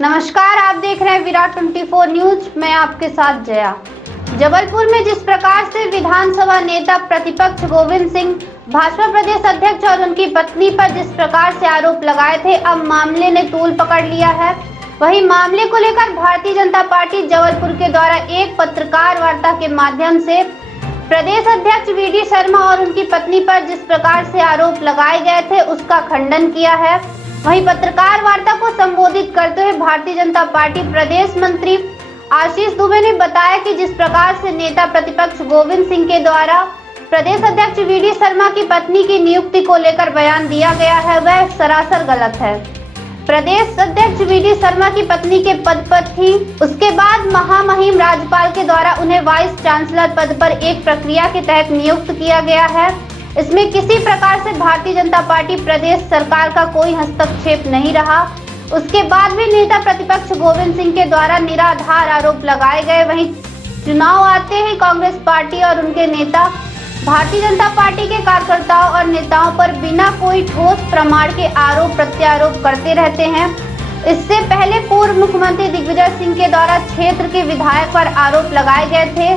नमस्कार, आप देख रहे हैं विराट 24 न्यूज। मैं आपके साथ जया। जबलपुर में जिस प्रकार से विधानसभा नेता प्रतिपक्ष गोविंद सिंह भाजपा प्रदेश अध्यक्ष और उनकी पत्नी पर जिस प्रकार से आरोप लगाए थे, अब मामले ने तूल पकड़ लिया है। वहीं मामले को लेकर भारतीय जनता पार्टी जबलपुर के द्वारा एक पत्रकार वार्ता के माध्यम से प्रदेश अध्यक्ष वी.डी. शर्मा और उनकी पत्नी पर जिस प्रकार से आरोप लगाए गए थे, उसका खंडन किया है। वहीं पत्रकार वार्ता को संबोधित करते हुए भारतीय जनता पार्टी प्रदेश मंत्री आशीष दुबे ने बताया कि जिस प्रकार से नेता प्रतिपक्ष गोविंद सिंह के द्वारा प्रदेश अध्यक्ष वी.डी. शर्मा की पत्नी की नियुक्ति को लेकर बयान दिया गया है, वह सरासर गलत है। प्रदेश अध्यक्ष वी.डी. शर्मा की पत्नी के पद पर थी, उसके बाद महामहिम राज्यपाल के द्वारा उन्हें वाइस चांसलर पद पर एक प्रक्रिया के तहत नियुक्त किया गया है। इसमें किसी प्रकार से भारतीय जनता पार्टी प्रदेश सरकार का कोई हस्तक्षेप नहीं रहा। उसके बाद भी नेता प्रतिपक्ष गोविंद सिंह के द्वारा निराधार आरोप लगाए गए। वहीं चुनाव आते ही कांग्रेस पार्टी और उनके नेता भारतीय जनता पार्टी के कार्यकर्ताओं और नेताओं पर बिना कोई ठोस प्रमाण के आरोप प्रत्यारोप करते रहते हैं। इससे पहले पूर्व मुख्यमंत्री दिग्विजय सिंह के द्वारा क्षेत्र के विधायक पर आरोप लगाए गए थे।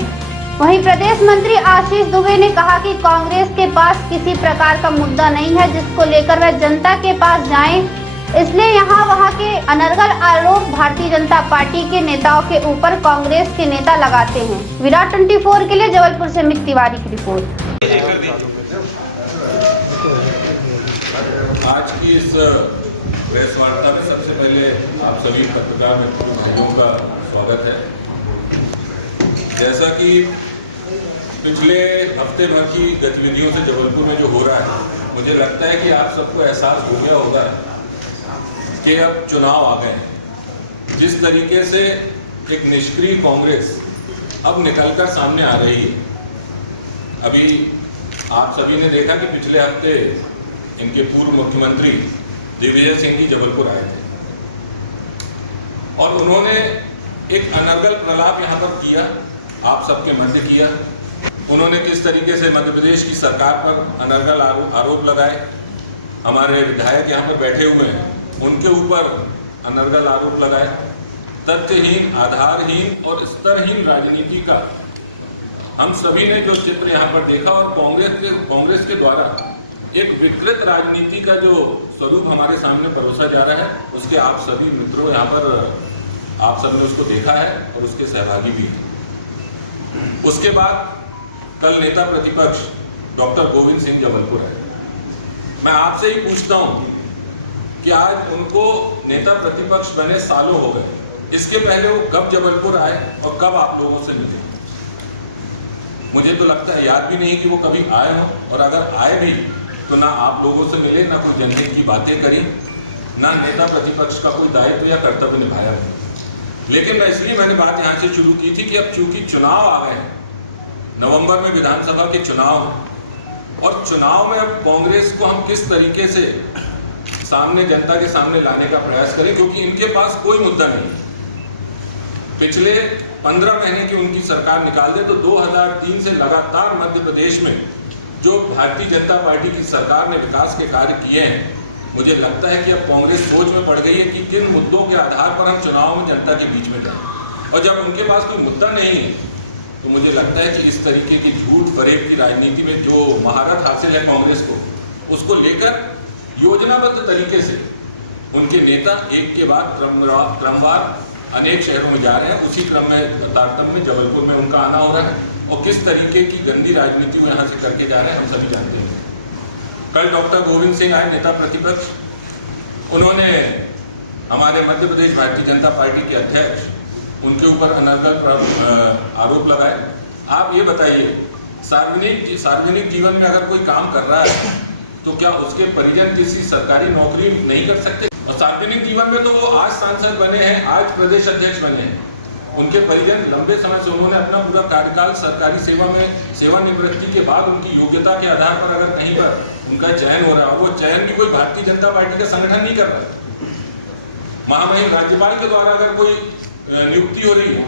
वहीं प्रदेश मंत्री आशीष दुबे ने कहा कि कांग्रेस के पास किसी प्रकार का मुद्दा नहीं है जिसको लेकर वह जनता के पास जाएं, इसलिए यहाँ वहाँ के अनर्गल आरोप भारतीय जनता पार्टी के नेताओं के ऊपर कांग्रेस के नेता लगाते हैं। विराट 24 के लिए जबलपुर से अमित तिवारी की रिपोर्ट। आज की इस प्रेस वार्ता में सबसे पहले आप सभी पत्रकार मित्रों का स्वागत है। जैसा कि पिछले हफ्ते भर की गतिविधियों से जबलपुर में जो हो रहा है, मुझे लगता है कि आप सबको एहसास हो गया होगा कि अब चुनाव आ गए हैं। जिस तरीके से एक निष्क्रिय कांग्रेस अब निकलकर सामने आ रही है। अभी आप सभी ने देखा कि पिछले हफ्ते इनके पूर्व मुख्यमंत्री दिग्विजय सिंह जी जबलपुर आए थे और उन्होंने एक अनर्गल प्रलाप यहाँ पर किया, आप सबके मध्य किया। उन्होंने किस तरीके से मध्य प्रदेश की सरकार पर अनर्गल आरोप लगाए। हमारे विधायक यहाँ पर बैठे हुए हैं, उनके ऊपर अनर्गल आरोप लगाए। तथ्यहीन, आधारहीन और स्तरहीन राजनीति का हम सभी ने जो चित्र यहाँ पर देखा और कांग्रेस के द्वारा एक विकृत राजनीति का जो स्वरूप हमारे सामने परोसा जा रहा है, उसके आप सभी मित्रों यहाँ पर आप सबने उसको देखा है और उसके सहभागी भी थे। उसके बाद कल नेता प्रतिपक्ष डॉक्टर गोविंद सिंह जबलपुर है। मैं आपसे ही पूछता हूं कि आज उनको नेता प्रतिपक्ष बने सालों हो गए, इसके पहले वो कब जबलपुर आए और कब आप लोगों से मिले? मुझे तो लगता है याद भी नहीं कि वो कभी आए हों, और अगर आए भी तो ना आप लोगों से मिले, ना कोई जनहित की बातें करी, ना नेता प्रतिपक्ष का कोई दायित्व या कर्तव्य निभाया। लेकिन मैंने बात यहाँ से शुरू की थी कि अब चूंकि चुनाव आ गए हैं, नवंबर में विधानसभा के चुनाव, और चुनाव में अब कांग्रेस को हम किस तरीके से सामने जनता के सामने लाने का प्रयास करें, क्योंकि इनके पास कोई मुद्दा नहीं। पिछले 15 महीने की उनकी सरकार निकाल दे तो 2003 से लगातार मध्य प्रदेश में जो भारतीय जनता पार्टी की सरकार ने विकास के कार्य किए हैं, मुझे लगता है कि अब कांग्रेस सोच में पड़ गई है कि किन मुद्दों के आधार पर हम चुनाव में जनता के बीच में जाएं। और जब उनके पास कोई मुद्दा नहीं है तो मुझे लगता है कि इस तरीके की झूठ फरेब की राजनीति में जो महारत हासिल है कांग्रेस को, उसको लेकर योजनाबद्ध तरीके से उनके नेता एक के बाद क्रमवार अनेक शहरों में जा रहे हैं। उसी क्रम में तारतम्य में जबलपुर में उनका आना हो रहा है और किस तरीके की गंदी राजनीति वो यहाँ से करके जा रहे हैं हम सभी जानते हैं। कल डॉक्टर गोविंद सिंह आए, नेता प्रतिपक्ष, उन्होंने हमारे मध्य प्रदेश भारतीय जनता पार्टी के अध्यक्ष, उनके ऊपर अनर्गल आरोप लगाए। आप ये बताइए, सार्वजनिक जीवन में अगर कोई काम कर रहा है तो क्या उसके परिजन किसी सरकारी नौकरी नहीं कर सकते? और सार्वजनिक जीवन में तो वो आज सांसद बने हैं, आज प्रदेश अध्यक्ष बने हैं, उनके परिजन लंबे समय से उन्होंने अपना पूरा कार्यकाल सरकारी सेवा में सेवानिवृत्ति के बाद उनकी योग्यता के आधार पर अगर कहीं पर उनका चयन हो रहा है, वो चयन भी कोई भारतीय जनता पार्टी का संगठन नहीं कर रहा। महामहिम राज्यपाल के द्वारा अगर कोई नियुक्ति हो रही है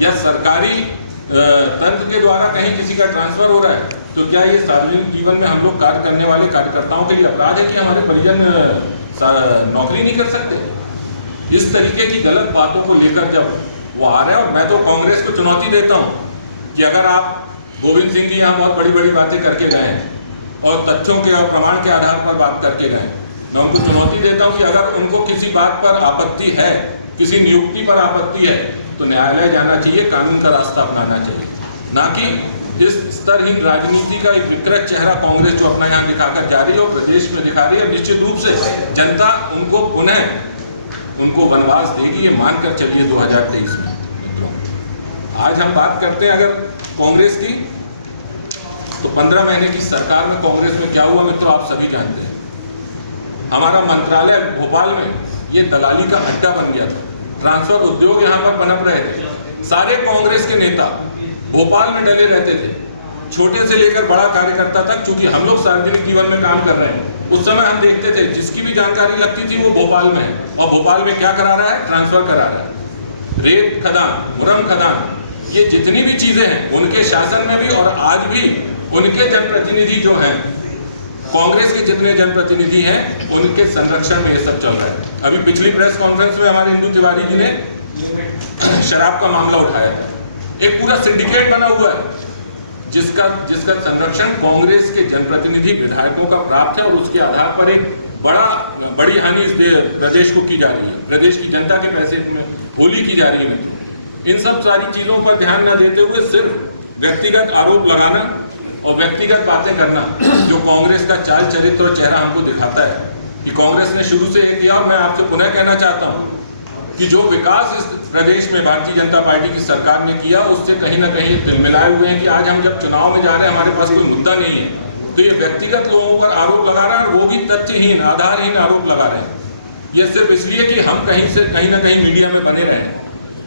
या सरकारी तंत्र के द्वारा कहीं किसी का ट्रांसफर हो रहा है, तो क्या ये सार्वजनिक जीवन में हम लोग कार्य करने वाले कार्यकर्ताओं के लिए अपराध है कि हमारे परिजन नौकरी नहीं कर सकते? इस तरीके की गलत बातों को लेकर जब वो आ रहे हैं, और मैं तो कांग्रेस को चुनौती देता हूँ कि अगर आप गोविंद सिंह जी यहाँ बहुत बड़ी बड़ी बातें करके गए हैं और तथ्यों के और प्रमाण के आधार पर बात करके गए, मैं उनको चुनौती देता हूँ कि अगर उनको किसी बात पर आपत्ति है, किसी नियुक्ति पर आपत्ति है, तो न्यायालय जाना चाहिए, कानून का रास्ता अपनाना चाहिए, ना कि इस स्तरहीन राजनीति का एक विकृत चेहरा कांग्रेस जो अपना यहाँ दिखाकर जा रही है और प्रदेश में दिखा रही है। निश्चित रूप से जनता उनको पुनः वनवास देगी, ये मानकर चलिए 2023 में। आज हम बात करते हैं अगर कांग्रेस की, तो 15 महीने की सरकार में कांग्रेस में क्या हुआ मित्रों, आप सभी जानते हैं। हमारा मंत्रालय भोपाल में ये दलाली का अड्डा बन गया था, ट्रांसफर उद्योग यहाँ पर पनप रहे थे। सारे कांग्रेस के नेता भोपाल में डले रहते थे, छोटे से लेकर बड़ा कार्यकर्ता तक। क्योंकि हम लोग सार्वजनिक जीवन में काम कर रहे हैं, उस समय हम देखते थे जिसकी भी जानकारी लगती थी वो भोपाल में है, और भोपाल में क्या करा रहा है, ट्रांसफर करा रहा है। रेत खदान, मुरम खदान, ये जितनी भी चीजें हैं उनके शासन में भी, और आज भी उनके जनप्रतिनिधि जो हैं, कांग्रेस के जितने जनप्रतिनिधि हैं, उनके संरक्षण में ये सब चल रहा है। अभी पिछली प्रेस कॉन्फ्रेंस में हमारे इंदु तिवारी जी ने शराब का मामला उठाया था। एक पूरा सिंडिकेट बना हुआ है जिसका संरक्षण कांग्रेस के जनप्रतिनिधि विधायकों का प्राप्त है, और उसके आधार पर एक बड़ी हानि इस प्रदेश को की जा रही है, प्रदेश की जनता के पैसे में होली की जा रही है। इन सब सारी चीजों पर ध्यान न देते हुए सिर्फ व्यक्तिगत आरोप लगाना और व्यक्तिगत बातें करना, जो कांग्रेस का चाल चरित्र और चेहरा हमको दिखाता है कि कांग्रेस ने शुरू से ये किया। और मैं आपसे पुनः कहना चाहता हूं कि जो विकास इस प्रदेश में भारतीय जनता पार्टी की सरकार ने किया, उससे कहीं ना कहीं तिलमिलाए हुए हैं कि आज हम जब चुनाव में जा रहे हैं, हमारे पास कोई मुद्दा नहीं है, तो ये व्यक्तिगत लोगों पर आरोप लगा रहा है, और वो भी तथ्यहीन, आधारहीन आरोप लगा रहे हैं। ये सिर्फ इसलिए कि हम कहीं ना कहीं मीडिया में बने रहें।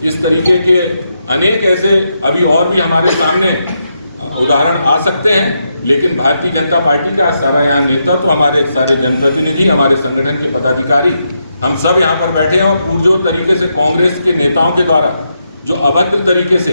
इस तरीके के अनेक ऐसे अभी और भी हमारे सामने उदाहरण आ सकते हैं, लेकिन भारतीय जनता पार्टी का सारा यहाँ नेतृत्व, हमारे सारे जनप्रतिनिधि, हमारे संगठन के पदाधिकारी, हम सब यहाँ पर बैठे हैं, और पुरजोर तरीके से कांग्रेस के नेताओं के द्वारा जो अभद्र तरीके से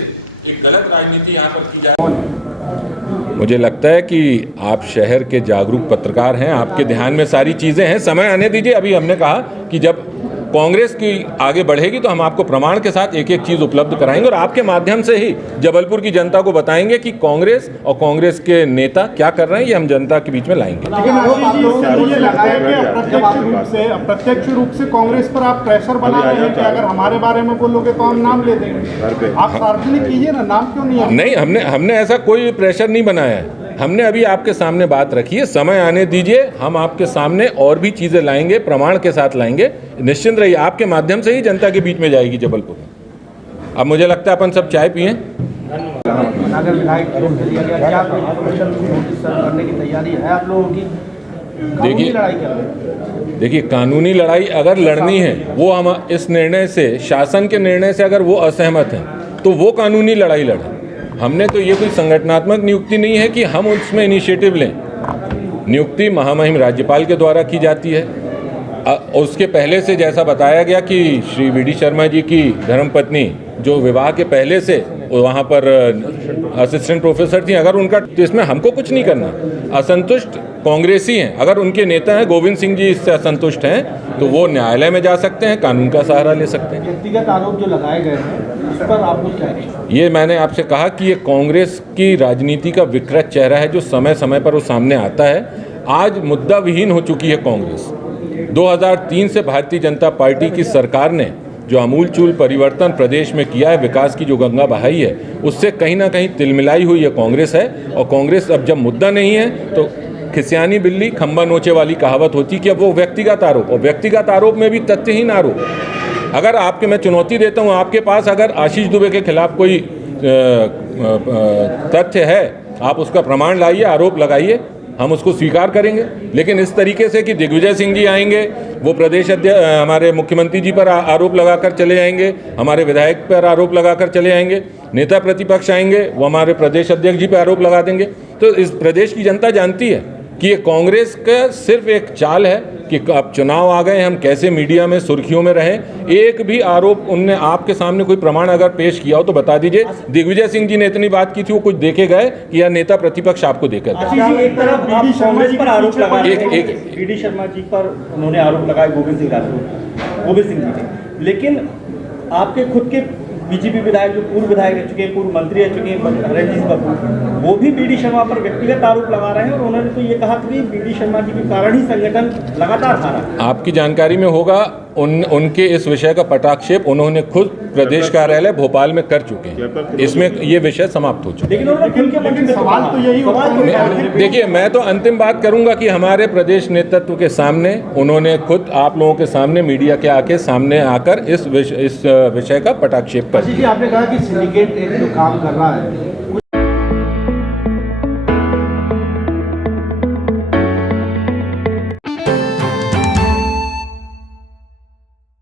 एक गलत राजनीति यहाँ पर की जाए। मुझे लगता है कि आप शहर के जागरूक पत्रकार हैं, आपके ध्यान में सारी चीज़ें हैं, समय आने दीजिए। अभी हमने कहा कि जब कांग्रेस की आगे बढ़ेगी तो हम आपको प्रमाण के साथ एक एक चीज़ उपलब्ध कराएंगे, और आपके माध्यम से ही जबलपुर की जनता को बताएंगे कि कांग्रेस और कांग्रेस के नेता क्या कर रहे हैं, ये हम जनता के बीच में लाएंगे। लेकिन आप लोगों को ये लगा है कि अप्रत्यक्ष रूप से कांग्रेस पर आप प्रेशर बना रहे हैं कि अगर हमारे बारे में बोलोगे तो हम नाम ले देंगे। आप सार्वजनिक कीजिए ना, नाम क्यों नहीं? नहीं, हमने ऐसा कोई प्रेशर नहीं बनाया है। हमने अभी आपके सामने बात रखी है, समय आने दीजिए, हम आपके सामने और भी चीज़ें लाएंगे, प्रमाण के साथ लाएंगे। निश्चिंत रहिए, आपके माध्यम से ही जनता के बीच में जाएगी जबलपुर। अब मुझे लगता है अपन सब चाय पिए। अगर विधायक रोक दिया गया, क्या नोटिस करने की तैयारी है आप लोगों की? देखिए, कानूनी लड़ाई अगर लड़नी है, वो हम इस निर्णय से, शासन के निर्णय से अगर वो असहमत हैं तो वो कानूनी लड़ाई लड़ें। हमने तो ये कोई संगठनात्मक नियुक्ति नहीं है कि हम उसमें इनिशिएटिव लें। नियुक्ति महामहिम राज्यपाल के द्वारा की जाती है। उसके पहले से जैसा बताया गया कि श्री वी डी शर्मा जी की धर्मपत्नी जो विवाह के पहले से वहाँ पर असिस्टेंट प्रोफेसर थी, अगर उनका, तो इसमें हमको कुछ नहीं करना। असंतुष्ट कांग्रेसी हैं, अगर उनके नेता हैं गोविंद सिंह जी इससे असंतुष्ट हैं तो वो न्यायालय में जा सकते हैं, कानून का सहारा ले सकते हैं। व्यक्तिगत आरोप जो लगाए गए हैं उस पर आप कुछ कहेंगे? ये मैंने आपसे कहा कि ये कांग्रेस की राजनीति का विकृत चेहरा है जो समय समय पर वो सामने आता है। आज मुद्दा विहीन हो चुकी है कांग्रेस। 2003 से भारतीय जनता पार्टी की सरकार ने जो अमूलचूल परिवर्तन प्रदेश में किया है, विकास की जो गंगा बहाई है, उससे कहीं ना कहीं तिलमिलाई हुई ये कांग्रेस है। और कांग्रेस अब जब मुद्दा नहीं है तो खिसियानी बिल्ली खंबा नोचे वाली कहावत होती कि अब वो व्यक्तिगत आरोप, और व्यक्तिगत आरोप में भी तथ्यहीन आरोप। अगर आपके, मैं चुनौती देता हूँ, आपके पास अगर आशीष दुबे के खिलाफ कोई तथ्य है, आप उसका प्रमाण लाइए, आरोप लगाइए, हम उसको स्वीकार करेंगे। लेकिन इस तरीके से कि दिग्विजय सिंह जी आएंगे, वो प्रदेश अध्यक्ष हमारे मुख्यमंत्री जी पर आरोप लगाकर चले जाएंगे, हमारे विधायक पर आरोप लगाकर चले जाएंगे, नेता प्रतिपक्ष आएंगे वो हमारे प्रदेश अध्यक्ष जी पर आरोप लगा देंगे, तो इस प्रदेश की जनता जानती है कि ये कांग्रेस का सिर्फ एक चाल है कि अब चुनाव आ गए, हम कैसे मीडिया में सुर्खियों में रहें। एक भी आरोप उनने आपके सामने कोई प्रमाण अगर पेश किया हो तो बता दीजिए। दिग्विजय सिंह जी ने इतनी बात की थी, वो कुछ देखे गए कि या नेता प्रतिपक्ष आपको देकर? एक तरफ कांग्रेस पर आरोप लगा, वी डी शर्मा जी पर उन्होंने आरोप लगाया, गोविंद सिंह जी लेकिन आपके खुद के बीजेपी विधायक जो पूर्व विधायक रह चुके हैं, पूर्व मंत्री रह चुके हैं रणजीत बाबू, वो भी बीडी शर्मा पर व्यक्तिगत आरोप लगा रहे हैं और उन्होंने तो ये कहा कि बीडी शर्मा जी के कारण ही संगठन लगातार हारा। आपकी जानकारी में होगा उनके इस विषय का पटाक्षेप उन्होंने खुद प्रदेश कार्यालय भोपाल में कर चुके हैं। इसमें ये विषय समाप्त हो चुका है। लेकिन सवाल तो यही होता है। देखिए, मैं तो अंतिम बात करूंगा कि हमारे प्रदेश नेतृत्व के सामने उन्होंने खुद आप लोगों के सामने मीडिया के आके सामने आकर इस विषय का पटाक्षेप कर दिया। आपने कहा कि सिंडिकेट एक जो काम कर रहा है